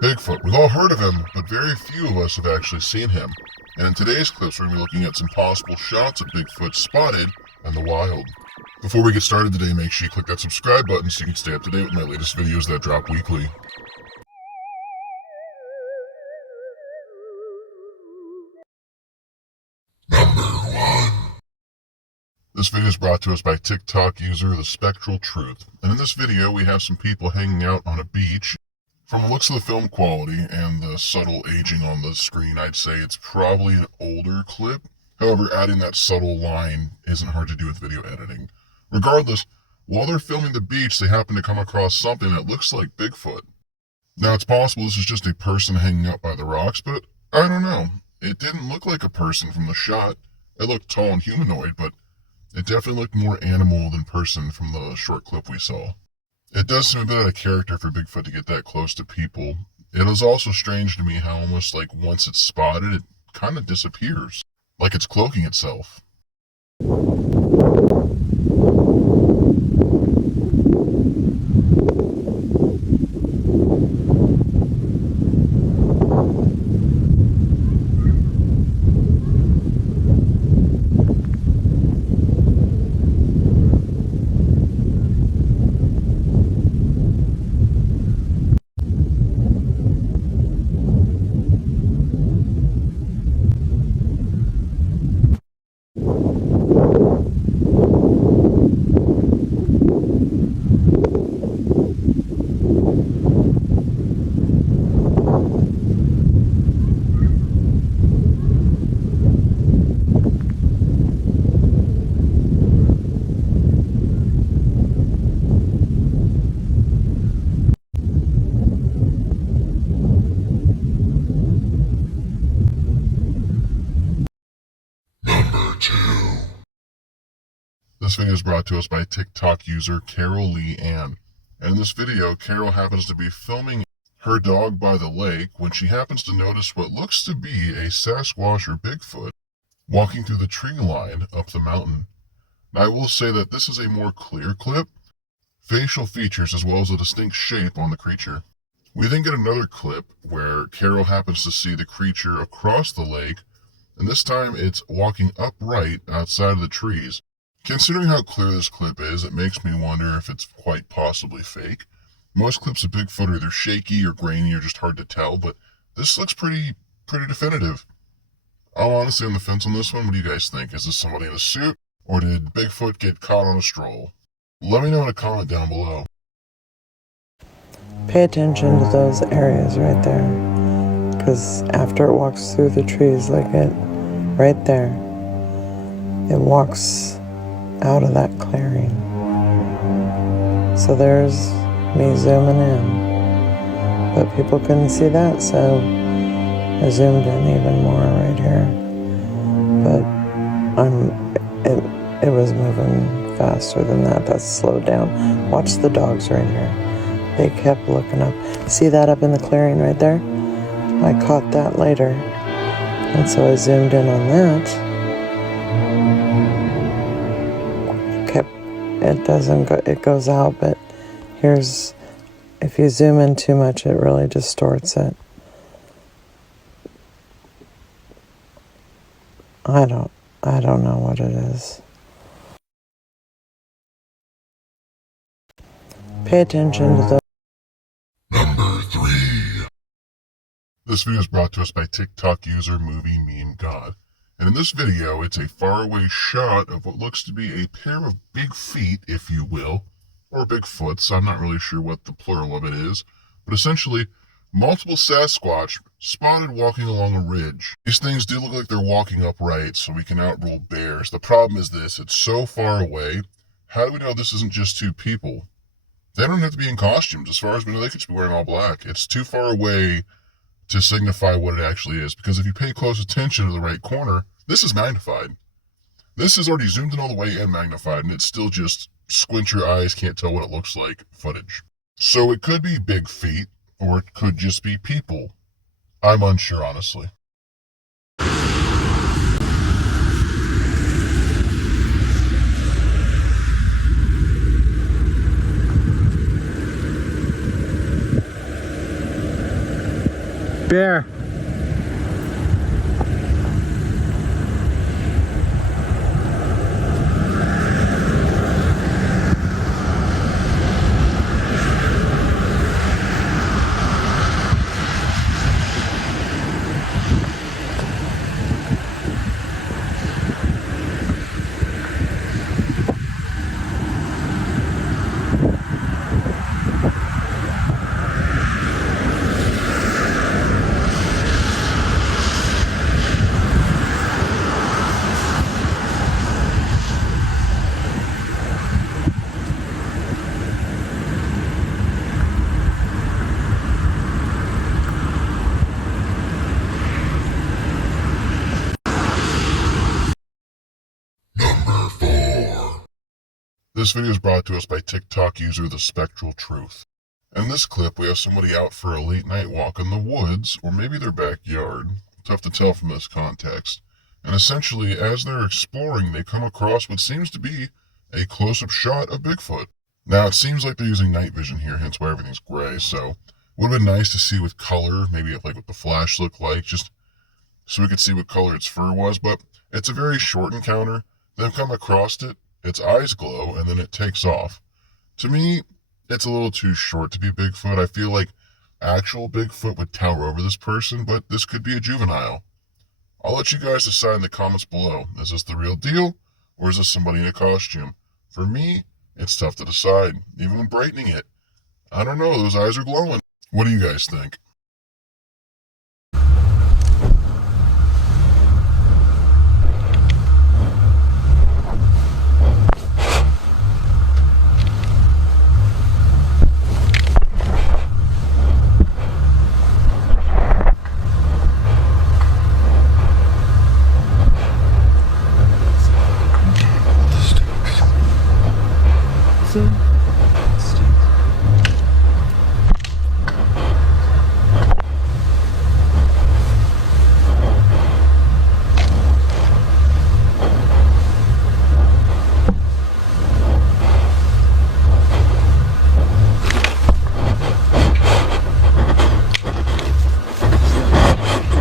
Bigfoot. We've all heard of him, but very few of us have actually seen him. And in today's clips, we're going to be looking at some possible shots of Bigfoot spotted in the wild. Before we get started today, make sure you click that subscribe button so you can stay up to date with my latest videos that drop weekly. Number 1. This video is brought to us by TikTok user The Spectral Truth. And in this video, we have some people hanging out on a beach. From the looks of the film quality and the subtle aging on the screen, I'd say it's probably an older clip. However, adding that subtle line isn't hard to do with video editing. Regardless, while they're filming the beach, they happen to come across something that looks like Bigfoot. Now, it's possible this is just a person hanging out by the rocks, but I don't know. It didn't look like a person from the shot. It looked tall and humanoid, but it definitely looked more animal than person from the short clip we saw. It does seem a bit out of character for Bigfoot to get that close to people. It is also strange to me how almost like once it's spotted, it kind of disappears. Like it's cloaking itself. This video is brought to us by TikTok user Carol Lee Ann. And in this video, Carol happens to be filming her dog by the lake when she happens to notice what looks to be a Sasquatch or Bigfoot walking through the tree line up the mountain. Now, I will say that this is a more clear clip, facial features as well as a distinct shape on the creature. We then get another clip where Carol happens to see the creature across the lake, and this time it's walking upright outside of the trees. Considering how clear this clip is, it makes me wonder if it's quite possibly fake. Most clips of Bigfoot are either shaky or grainy or just hard to tell, but this looks pretty definitive. I'm honestly on the fence on this one. What do you guys think? Is this somebody in a suit, or did Bigfoot get caught on a stroll? Let me know in a comment down below. Pay attention to those areas right there, because after it walks through the trees like it, right there, it walks out of that clearing. So there's me zooming in, but people couldn't see that, so I zoomed in even more right here. But it was moving faster than that. That's slowed down. Watch the dogs right here. They kept looking up. See that up in the clearing right there? I caught that later, and so I zoomed in on that. It doesn't go, it goes out, but here's, if you zoom in too much, it really distorts it. I don't know what it is. Pay attention to the Number 3. This video is brought to us by TikTok user Movie Meme God. And in this video, it's a faraway shot of what looks to be a pair of big feet, if you will, or Bigfoots. I'm not really sure what the plural of it is, but essentially, multiple Sasquatch spotted walking along a ridge. These things do look like they're walking upright, so we can outrule bears. The problem is this: it's so far away. How do we know this isn't just two people? They don't have to be in costumes. As far as we know, they could just be wearing all black. It's too far away to signify what it actually is, because if you pay close attention to the right corner, this is magnified. This is already zoomed in all the way and magnified, and it's still just squint your eyes, can't tell what it looks like footage. So it could be big feet, or it could just be people. I'm unsure, honestly. Bear. This video is brought to us by TikTok user The Spectral Truth. In this clip, we have somebody out for a late night walk in the woods, or maybe their backyard. Tough to tell from this context. And essentially, as they're exploring, they come across what seems to be a close-up shot of Bigfoot. Now, it seems like they're using night vision here, hence why everything's gray, so it would have been nice to see with color, maybe like what the flash looked like, just so we could see what color its fur was, but it's a very short encounter. Then come across it, its eyes glow, and then it takes off. To me, it's a little too short to be Bigfoot. I feel like actual Bigfoot would tower over this person, but this could be a juvenile. I'll let you guys decide in the comments below. Is this the real deal, or is this somebody in a costume? For me, it's tough to decide, even when brightening it. I don't know, those eyes are glowing. What do you guys think?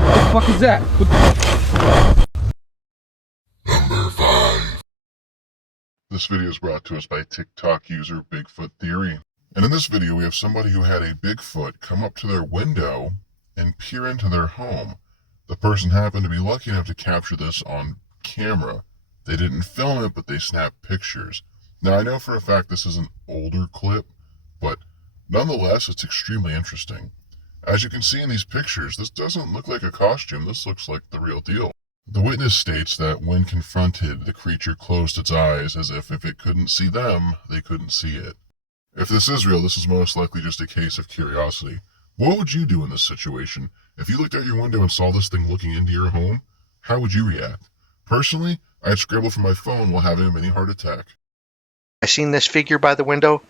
What the fuck is that? Number 5. This video is brought to us by TikTok user Bigfoot Theory. And in this video, we have somebody who had a Bigfoot come up to their window and peer into their home. The person happened to be lucky enough to capture this on camera. They didn't film it, but they snapped pictures. Now, I know for a fact this is an older clip, but nonetheless, it's extremely interesting. As you can see in these pictures, this doesn't look like a costume. This looks like the real deal. The witness states that when confronted, the creature closed its eyes as if it couldn't see them, they couldn't see it. If this is real, this is most likely just a case of curiosity. What would you do in this situation? If you looked out your window and saw this thing looking into your home, how would you react? Personally, I'd scramble for my phone while having a mini heart attack. I seen this figure by the window.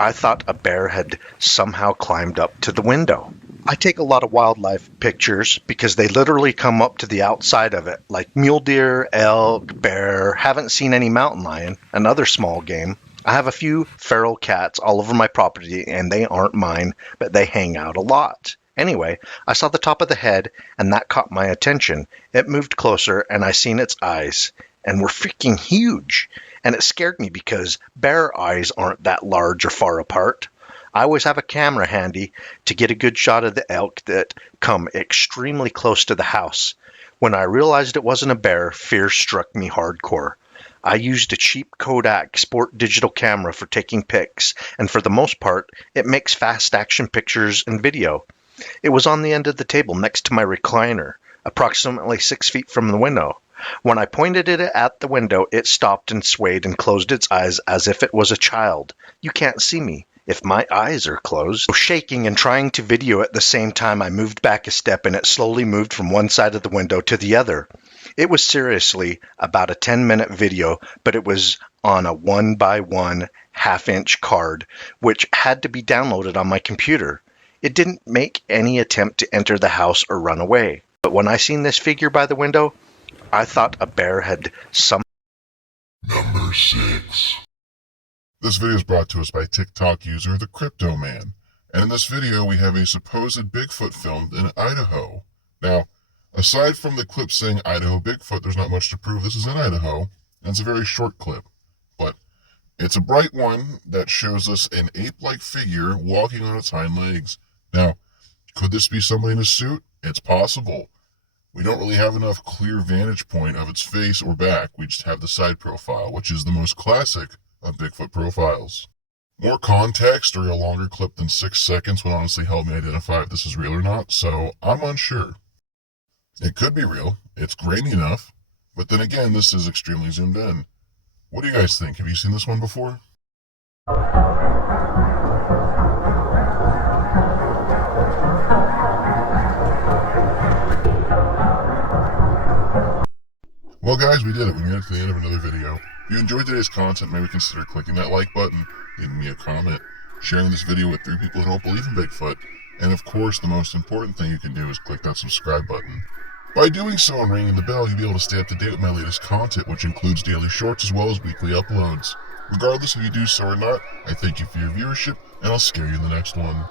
I thought a bear had somehow climbed up to the window. I take a lot of wildlife pictures because they literally come up to the outside of it, like mule deer, elk, bear. Haven't seen any mountain lion, another small game. I have a few feral cats all over my property, and they aren't mine, but they hang out a lot. Anyway, I saw the top of the head, and that caught my attention. It moved closer, and I seen its eyes, and were freaking huge. And it scared me because bear eyes aren't that large or far apart. I always have a camera handy to get a good shot of the elk that come extremely close to the house. When I realized it wasn't a bear, fear struck me hardcore. I used a cheap Kodak Sport digital camera for taking pics, and for the most part, it makes fast action pictures and video. It was on the end of the table next to my recliner, approximately 6 feet from the window. When I pointed it at the window, it stopped and swayed and closed its eyes as if it was a child. You can't see me if my eyes are closed. Shaking and trying to video at the same time, I moved back a step and it slowly moved from one side of the window to the other. It was seriously about a 10-minute video, but it was on a 1x1 half-inch card, which had to be downloaded on my computer. It didn't make any attempt to enter the house or run away. But when I seen this figure by the window, I thought a bear had some... Number 6. This video is brought to us by TikTok user The Crypto Man. And in this video, we have a supposed Bigfoot filmed in Idaho. Now, aside from the clip saying Idaho Bigfoot, there's not much to prove this is in Idaho, and it's a very short clip. But it's a bright one that shows us an ape-like figure walking on its hind legs. Now, could this be somebody in a suit? It's possible. We don't really have enough clear vantage point of its face or back. We just have the side profile, which is the most classic of Bigfoot profiles. More context or a longer clip than 6 seconds would honestly help me identify if this is real or not, so I'm unsure. It could be real. It's grainy enough, but then again, this is extremely zoomed in. What do you guys think? Have you seen this one before? Well guys, we did it. We made it to the end of another video. If you enjoyed today's content, maybe consider clicking that like button, leaving me a comment, sharing this video with 3 people who don't believe in Bigfoot, and of course, the most important thing you can do is click that subscribe button. By doing so and ringing the bell, you'll be able to stay up to date with my latest content, which includes daily shorts as well as weekly uploads. Regardless if you do so or not, I thank you for your viewership, and I'll scare you in the next one.